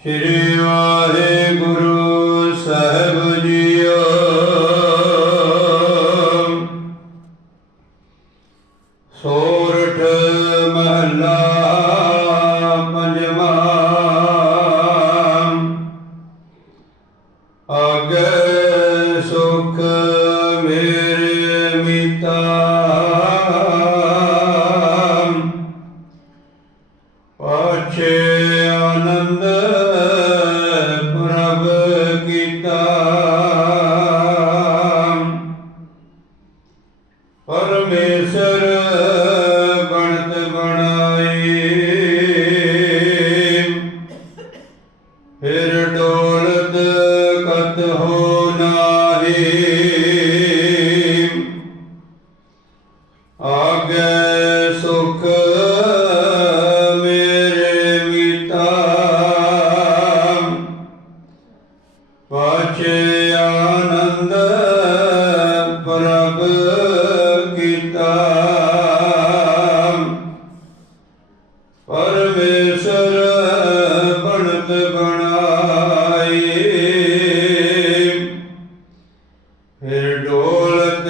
ਸ਼੍ਰੀ ਵਾਹਿਗੁਰੂ ਸਾਹਿਬ JIO. ਸੋਰਠ ਮਹਲਾ ਪੰਜਵਾਂ। ਅਗੇ ਸੁਖ ਮੇਰੇ ਪਾਛੇ ਆਨੰਦ ਪ੍ਰਭ ਕੀਤਾ। ਪਰਮੇਸ਼ਰ ਬਣਤ ਬਣਾਈ। ਫਿਰ ਡੋਲਤ ਕਤ ਹੋ ਨਾਹੀ। ਆਨੰਦ ਪ੍ਰਭ ਕੀਤਾ। ਪਰਮੇਸ਼ਰ ਬਣਤ ਬਣਾਈ। ਫਿਰ ਡੋਲਤ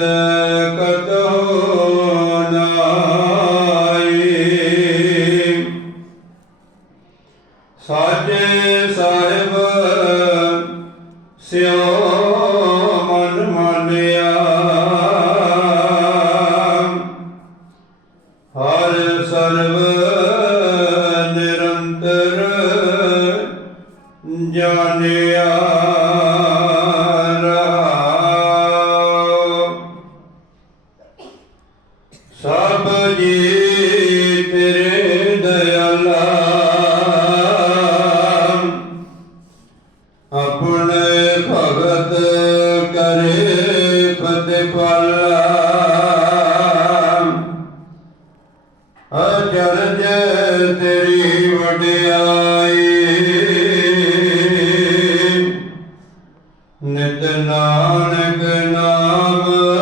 ਨਿਰੰਤਰ ਜਾਣਿਆ ਸਭ ਜੀ ਤੇਰੇ ਦਇਆਲਾ ਆਪਣੇ ਭਗਤ ਕਰੇ ਪ੍ਰਤਿਪਾਲਾ ਅਚਰਜ ਤੇਰੀ ਵਡਿਆਈ। ਨਿਤ ਨਾਨਕ ਨਾਮ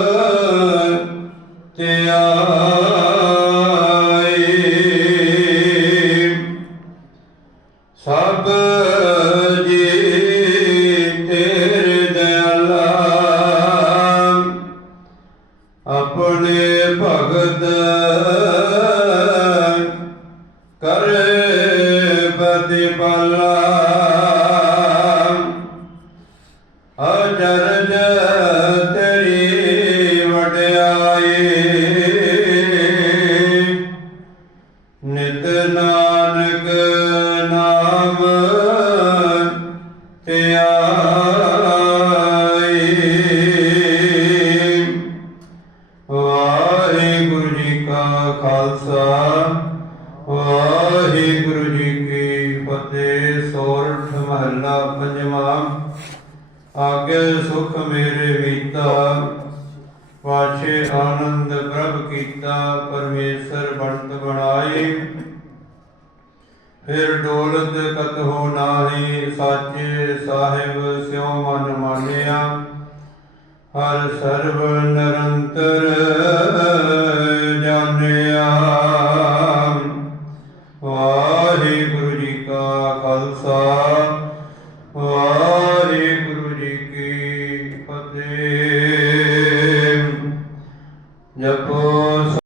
ਅਜਰਜ ਤੇਰੀ ਵਡਿਆਈ ਨਿਤ ਨਾਨਕ ਨਾਮ ਧਿਆਈ ਵਾਹਿਗੁਰੂ ਜੀ ਕਾ ਖਾਲਸਾ, ਵਾਹਿਗੁਰੂ ਜੀ ਕੀ ਫਤਿਹ, ਸੋਰਠ ਮਹੱਲਾ ਪੰਜਵਾਂ ਆਗੇ ਸੁਖ ਮੇਰੇ ਮੀਤਾ ਪਾਛੇ ਆਨੰਦ ਪ੍ਰਭ ਕੀਤਾ, ਪਰਮੇਸ਼ਰ ਬਣਤ ਬਣਾਈ ਫਿਰ ਡੋਲਤ ਕਤ ਹੋ ਨਾਹੀ, ਸਾਚੇ ਸਾਹਿਬ ਸਿਉ ਮਨ ਮਾਨਿਆ। ਹਰ ਸਰਬ ਨਿਰੰਤਰ